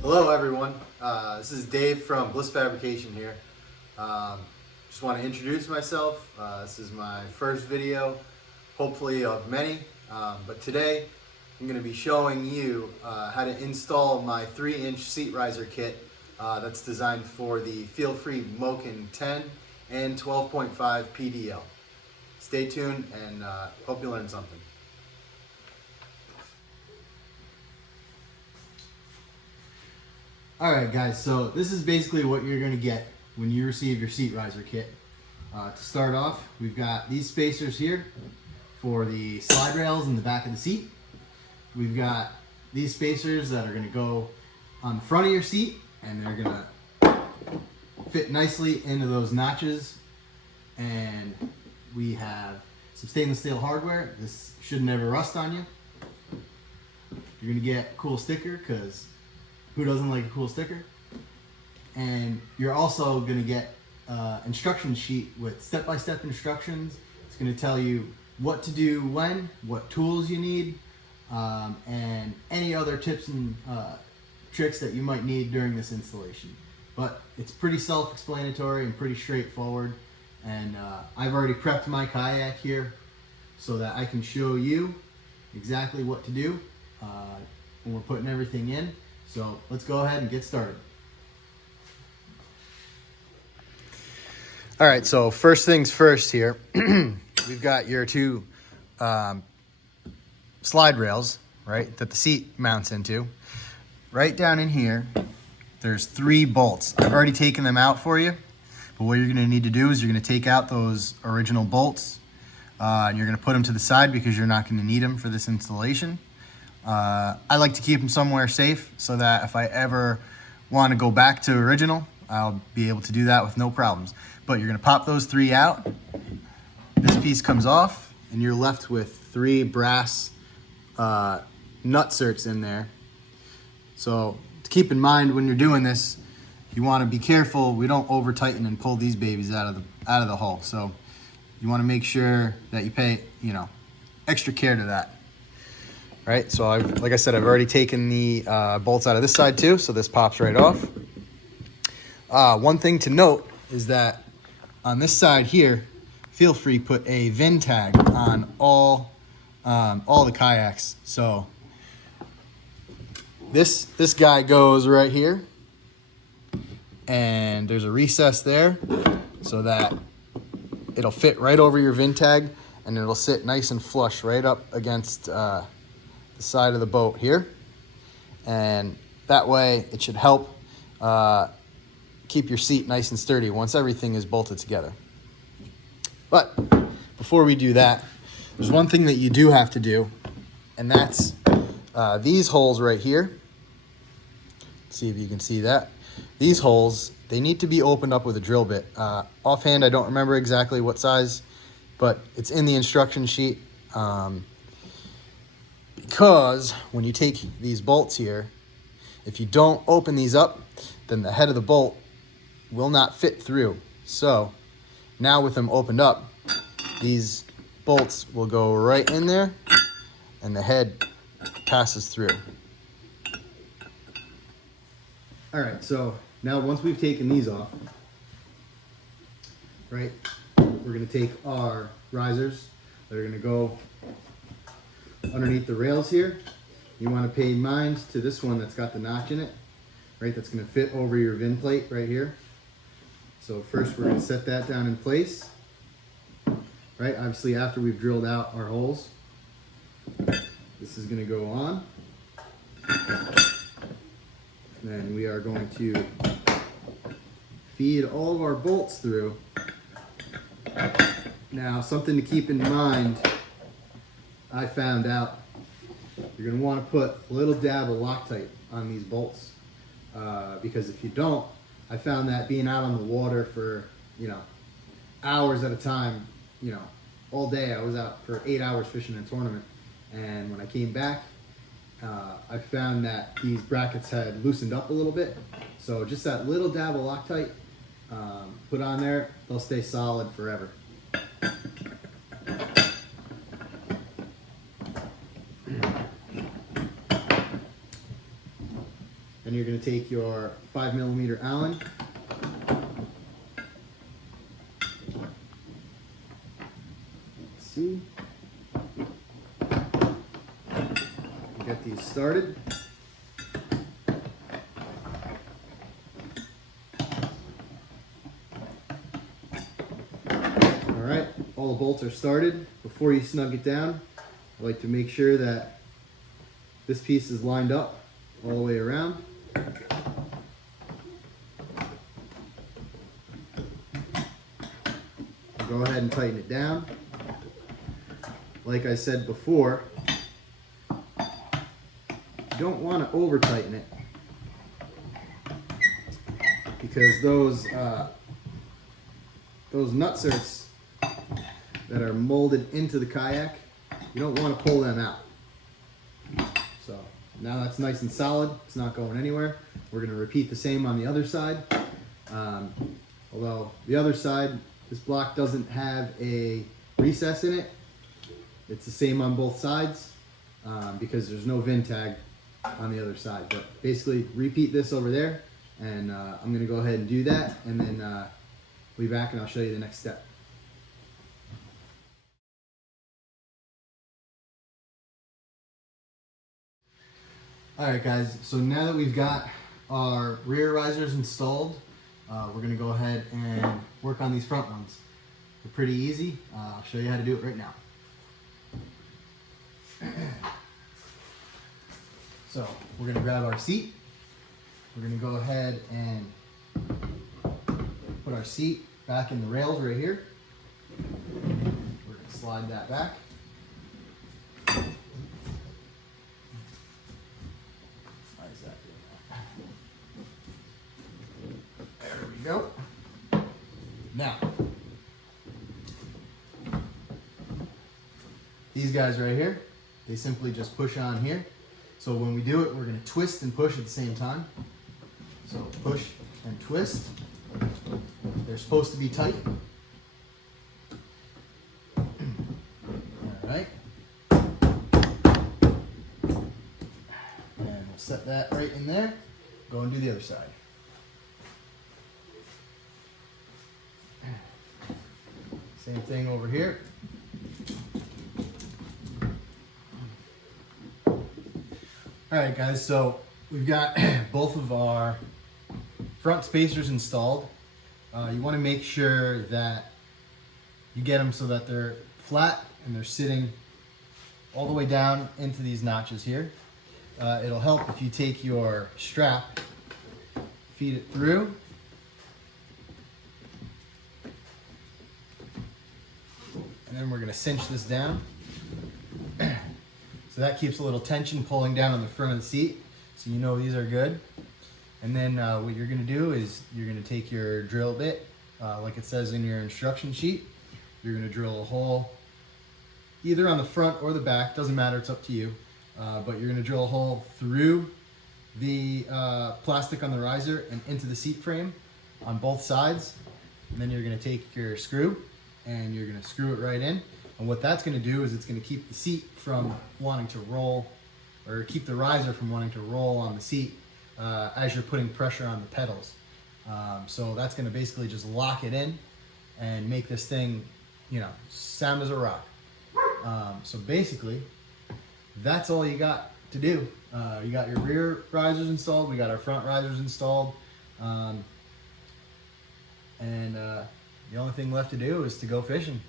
Hello everyone, this is Dave from Bliss Fabrication here. Just want to introduce myself. This is my first video, hopefully of many, but today I'm going to be showing you how to install my 3-inch seat riser kit that's designed for the FeelFree Moken 10 and 12.5 PDL. Stay tuned and hope you learn something. Alright guys, so this is basically what you're going to get when you receive your seat riser kit. To start off, we've got these spacers here for the slide rails in the back of the seat. We've got these spacers that are going to go on the front of your seat, and they're going to fit nicely into those notches. And we have some stainless steel hardware. This should never rust on you. You're going to get a cool sticker, because who doesn't like a cool sticker? And you're also going to get an instruction sheet with step-by-step instructions. It's going to tell you what to do when, what tools you need, and any other tips and tricks that you might need during this installation. But it's pretty self-explanatory and pretty straightforward. And I've already prepped my kayak here so that I can show you exactly what to do when we're putting everything in. So let's go ahead and get started. All right, so first things first here, we've got your two slide rails, right, that the seat mounts into. Right down in here, there's 3 bolts. I've already taken them out for you, but what you're gonna need to do is you're gonna take out those original bolts, and you're gonna put them to the side because you're not gonna need them for this installation. I like to keep them somewhere safe so that if I ever want to go back to original, I'll be able to do that with no problems. But you're going to pop those 3 out. This piece comes off, and you're left with 3 brass nutserts in there. So to keep in mind when you're doing this, you want to be careful. We don't over tighten and pull these babies out of the hull. So you want to make sure that you pay extra care to that. Right, so like I said, I've already taken the bolts out of this side too, so this pops right off. One thing to note is that on this side here, FeelFree put a VIN tag on all the kayaks. So this guy goes right here, and there's a recess there so that it'll fit right over your VIN tag, and it'll sit nice and flush right up against the side of the boat here, and that way it should help keep your seat nice and sturdy once everything is bolted together. But before we do that, there's one thing that you do have to do, and that's these holes right here. See if you can see that. These holes, they need to be opened up with a drill bit. Offhand, I don't remember exactly what size, but it's in the instruction sheet. Because when you take these bolts here, if you don't open these up, then the head of the bolt will not fit through. So now with them opened up, these bolts will go right in there and the head passes through. All right, so now once we've taken these off, right, we're gonna take our risers that are gonna go underneath the rails here. You want to pay mind to this one that's got the notch in it, right? That's going to fit over your VIN plate right here. So first we're going to set that down in place, right? Obviously after we've drilled out our holes, this is going to go on. Then we are going to feed all of our bolts through. Now, something to keep in mind, I found out you're going to want to put a little dab of Loctite on these bolts, because if you don't, I found that being out on the water for hours at a time, all day. I was out for 8 hours fishing in a tournament, and when I came back, I found that these brackets had loosened up a little bit. So just that little dab of Loctite, put on there, they'll stay solid forever. Then you're going to take your 5mm Allen. Let's see. Get these started. Alright, all the bolts are started. Before you snug it down, I like to make sure that this piece is lined up all the way around. Go ahead and tighten it down. Like I said before, you don't want to over tighten it because those nutserts that are molded into the kayak, you don't want to pull them out. So now that's nice and solid, it's not going anywhere. We're going to repeat the same on the other side. Although the other side, this block doesn't have a recess in it. It's the same on both sides because there's no VIN tag on the other side. But basically repeat this over there, and I'm going to go ahead and do that, and then we'll be back and I'll show you the next step. Alright guys, so now that we've got our rear risers installed, we're going to go ahead and work on these front ones. They're pretty easy. I'll show you how to do it right now. So we're going to grab our seat. We're going to go ahead and put our seat back in the rails right here. We're going to slide that back. Why is that doing that? There we go. Now, these guys right here, they simply just push on here. So when we do it, we're going to twist and push at the same time. So push and twist. They're supposed to be tight. All right. And we'll set that right in there. Go and do the other side. Same thing over here. Alright guys, so we've got both of our front spacers installed. You want to make sure that you get them so that they're flat and they're sitting all the way down into these notches here. It'll help if you take your strap, feed it through, and then we're going to cinch this down. So that keeps a little tension pulling down on the front of the seat, so you know these are good. And then what you're going to do is you're going to take your drill bit, like it says in your instruction sheet. You're going to drill a hole either on the front or the back, doesn't matter, it's up to you. But you're going to drill a hole through the plastic on the riser and into the seat frame on both sides. And then you're going to take your screw and you're going to screw it right in. And what that's going to do is it's going to keep the seat from wanting to roll, or keep the riser from wanting to roll on the seat as you're putting pressure on the pedals. So that's going to basically just lock it in and make this thing, you know, sound as a rock. So basically, that's all you got to do. You got your rear risers installed, we got our front risers installed, and the only thing left to do is to go fishing.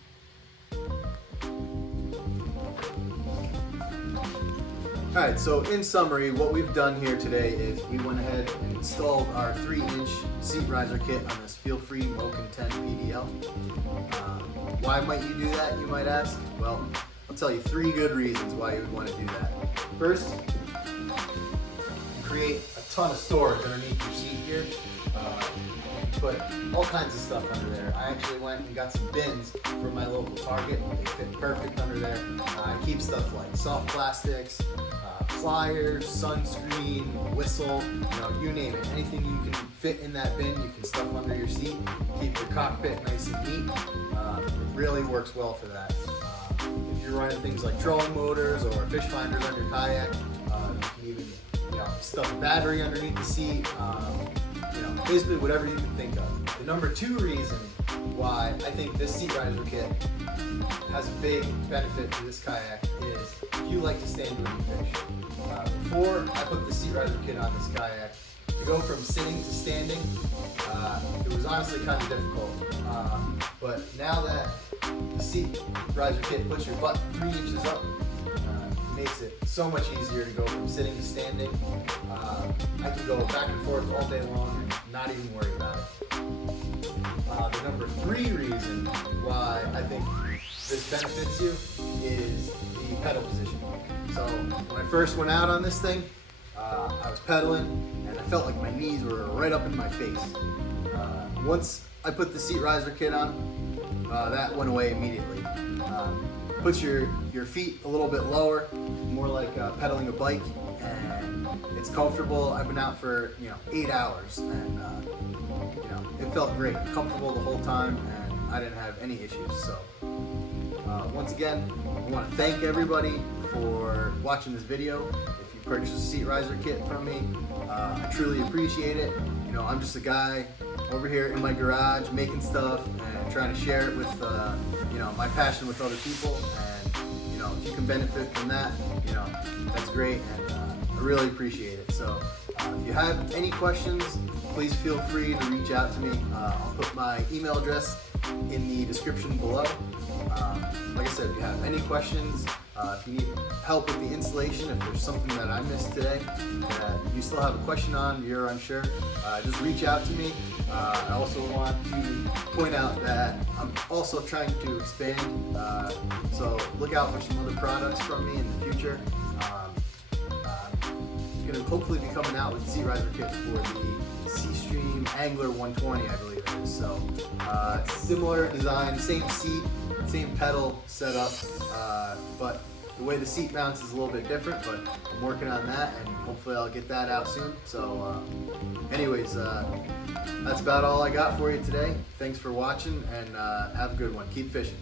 Alright, so in summary, what we've done here today is we went ahead and installed our 3-inch seat riser kit on this FeelFree Moken 10 PDL. Why might you do that, you might ask? Well, I'll tell you 3 good reasons why you would want to do that. First, create a ton of storage underneath your seat here. Put all kinds of stuff under there. I actually went and got some bins from my local Target. They fit perfect under there. I keep stuff like soft plastics, pliers, sunscreen, whistle, you name it. Anything you can fit in that bin, you can stuff under your seat. Keep your cockpit nice and neat. It really works well for that. If you're running things like trolling motors or fish finders on your kayak, you can even stuff a battery underneath the seat. Basically whatever you can think of. The number 2 reason why I think this seat riser kit has a big benefit to this kayak is if you like to stand when you fish. Before I put the seat riser kit on this kayak, to go from sitting to standing, it was honestly kind of difficult. But now that the seat riser kit puts your butt 3 inches up, it makes it so much easier to go from sitting to standing. I can go back and forth all day long and not even worry about it. The number 3 reason why I think this benefits you is the pedal position. So when I first went out on this thing, I was pedaling and I felt like my knees were right up in my face. Once I put the seat riser kit on, that went away immediately. Puts your feet a little bit lower, more like pedaling a bike, and it's comfortable. I've been out for 8 hours, and it felt great, comfortable the whole time, and I didn't have any issues. So once again, I want to thank everybody for watching this video. If you purchased a seat riser kit from me, I truly appreciate it. I'm just a guy over here in my garage making stuff and trying to share it with my passion with other people, and if you can benefit from that, that's great, and I really appreciate it. So if you have any questions, please feel free to reach out to me. I'll put my email address in the description below. Like I said, if you have any questions, if you need help with the installation, if there's something that I missed today that you still have a question on, you're unsure, just reach out to me. I also want to point out that I'm also trying to expand, so look out for some other products from me in the future. I'm going to hopefully be coming out with a seat riser kit for the Seastream Angler 120, I believe it is. So similar design, same seat, same pedal setup, but the way the seat mounts is a little bit different, but I'm working on that, and hopefully I'll get that out soon. So anyways, that's about all I got for you today. Thanks for watching, and have a good one. Keep fishing.